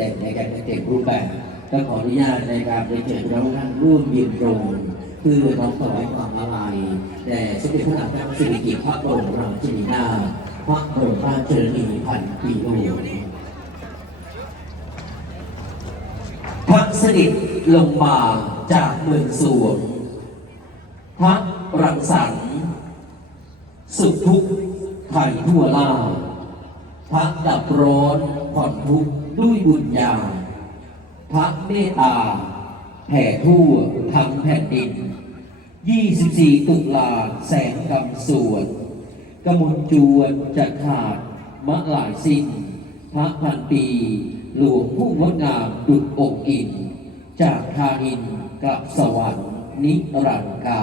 ดงในการเต็มรูปแบบก็ขออนุญาตในการไปเชิญเราท่านร่วมยืนตรงเพื่อน้อมถวายความอาลัยแด่สมเด็จพระนางเจ้าสิริกิติ์พระบรมราชินีนาถพระบรมราชชนนีพันปีหลวงพระสนิทลงมาจากเมืองสวงพระรังสรรค์สุขทุกข์ไถ่ทั่วล่าพระดับร้อนผ่อนทุกข์ ด้วยบุญญาพระเมตตาแผ่ทั่วทั้งแผ่นดิน 24 ตุลาแสงกำสวดกมลจวนจะขาดมะหลายสิ้น พระพันปี หลวงผู้งดงามดุจองค์อิน จากทานินกับสวรรค์นิรันดร์กา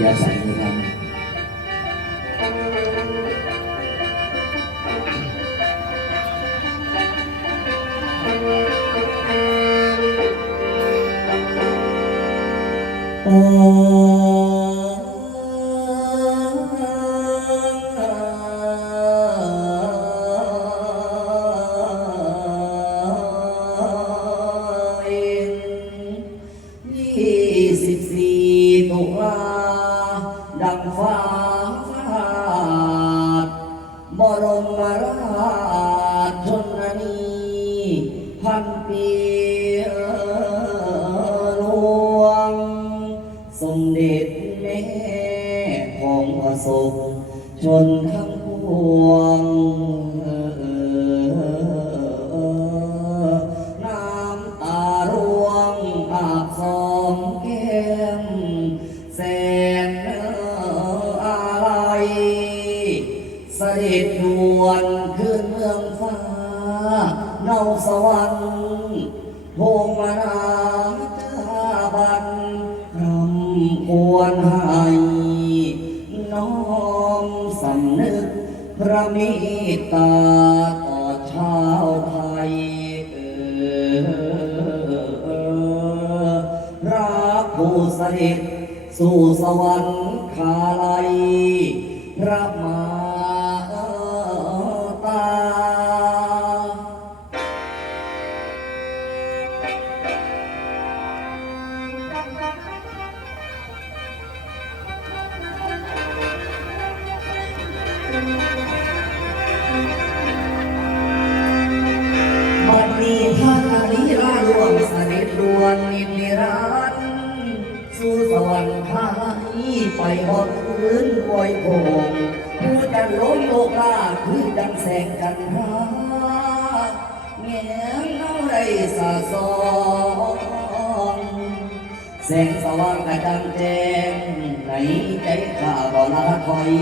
เป็นก ของพระศกชนทั้งปวงน้ำตาร่วงอาบสองแก้มแสนอะไรเสด็จดวนขึ้นเมืองฟ้าเนาสวรรค์โพงมานาจาบันรำควรให้ พระเมตตาต่อชาวไทยเออพระผู้สถิตสู่สวรรคาลัยพระมา แสงจันทราแงงเอาได้สาสองแสงสว่างกระจ่างแจ้งในใจข้าบ่ลาถอย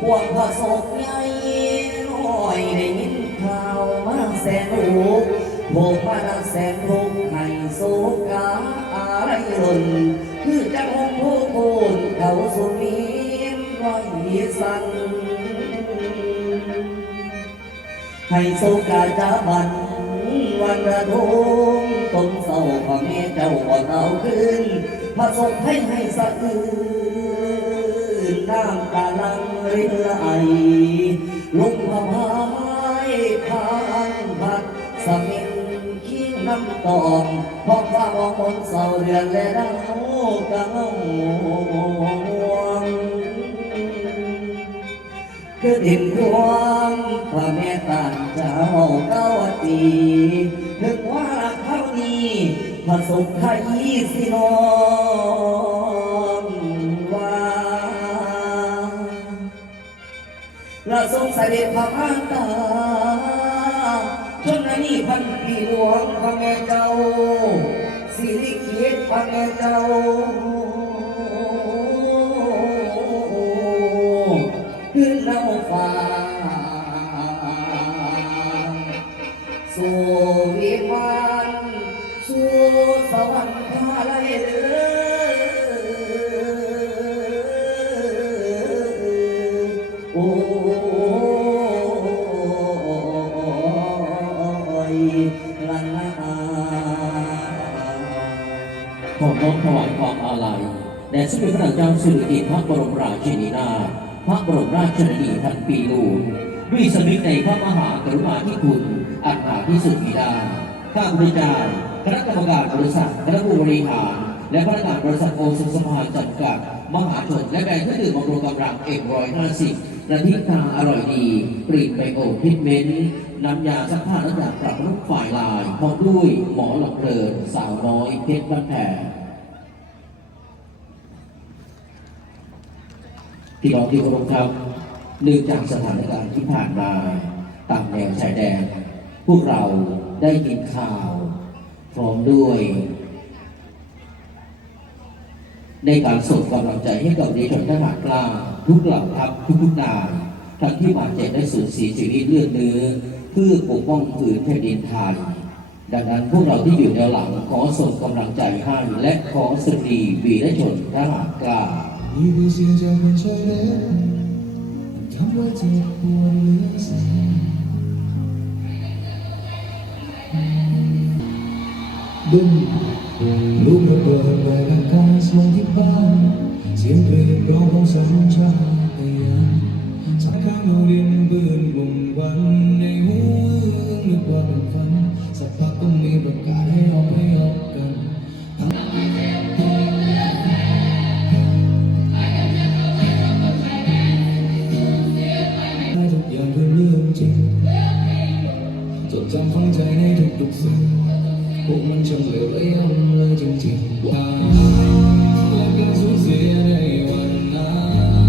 พวงพระศกใหญ่น้อยได้ยินข่าวมาแสนหูโบกมานัแสนทุกให้โศกาอะไรหล่นคือจังองค์ผู้พูนเขาสุมีนไว้สัน ให้โศกาจะบัน วันระทมตนเศร้าพ่อแม่เจ้าบ่เอาขึ้นพระสงฆ์ให้ให้สะอื้นน้ำตาลังรินไหลลงพะพายพางพัดสมิงขิ้งน้ำตอนพอฟ้ามองบนเสาเรือนและดาวกะงวงคือดินพวง พระแม่ตานเจ้าเก้าตีถึงว่าเท่านี้พระสุขไทยสินองว่าละทรงเสด็จพระพานตาจนอันนี้พันปีหลวงพระแม่เจ้าสิริเกียรติพระแม่เจ้า สู่วิมานสู่สวรรค์คาไลเด้อโอ้ยละนาขอน้อมถวายความอาลัยแด่สมเด็จพระนางเจ้าสิริกิติ์พระบรมราชินีนาถพระบรมราชชนนีพันปีหลวงด้วยสมิกในพระมหากรุณาธิคุณ อันหาที่สุดมีได้ข้าพเจ้าคณะกรรมการบริษัทคณะผู้บริหาร และพนักงานบริษัทโอซิสภาจำกัด มหาชน และแบรนด์เครื่องดื่มบำรุงกำลังเอ็มร้อยห้าสิบระทิตาอร่อยดีกลิ่นไบโอพิทเมนต์น้ำยาซักผ้าและยาปรับรูปฝ่ายลายพร้อมด้วยหมอหลับเพลินสาวน้อยเพชรบ้านแพรพี่น้องที่เคารพครับเนื่องจากสถานการณ์ที่ผ่านมาตามแนวชายแดน พวกเราได้ยินข่าว พร้อมด้วย ในการส่งกำลังใจให้กับเด็กชนทหารกล้า ทุกเหล่าทัพทุกทุกๆนายทั้งที่บาดเจ็บได้สูญเสียชีวิตเลือดเนื้อเพื่อปกป้องผืนแผ่นดินไทยดังนั้นพวกเราที่อยู่แนวหลังขอส่งกำลังใจให้และขอสตรีวีรชนทหารกล้านี่คือเสียงจากคนชา ยแดนทำให้เจ็บปวดเหลือแสนดึงลูกระเบิดไปทางการสมองที่บ้านเสียงเพลงร้องข จดจำฝังใจในทุกๆสิ่งพวกมันช่างเลวไหลย่ำเลยจริงๆว่าและการสูญเสียในวันนั้น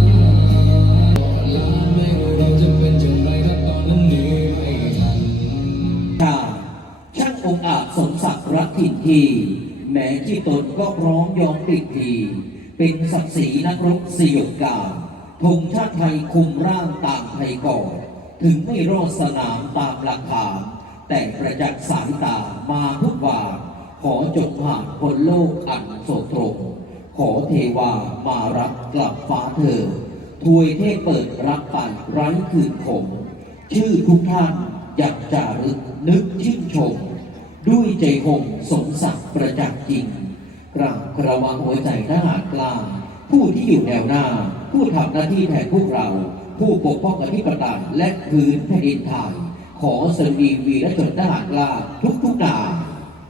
บอกลาแม้ว่าเราจะเป็นจังไรถ้าตอนนั้นหนีไม่ทันชาช่างองค์อาจสมศักดิ์รักถิ่นที แม้ที่ตนก็ร้อมยอมปิดที เป็นศักดิ์ศรีนักรบสยบกาธงชาติไทยคุมร่างต่ามไทยก่อนถึงไม่รอดสนามตามหลักฐา แต่ประจักษ์สายตามาทุกวาขอจงผ่านคนโลกอันโศกตรง ขอเทวามารับกลับฟ้าเธอถวยเทพเปิดรับไปไร้คืนคมชื่อทุกท่านอยากจารึกนึกชื่นชม ด้วยใจคงสมศักดิ์ประจักษ์จริงกราบกระวังหัวใจทหารกล้าผู้ที่อยู่แนวหน้า ผู้ทำหน้าที่แทนพวกเรา ผู้ปกป้องอธิปไตยและพื้นแผ่นดินไทย ขอสวัสดีวีรชนทหารกล้าทุกทุกนาย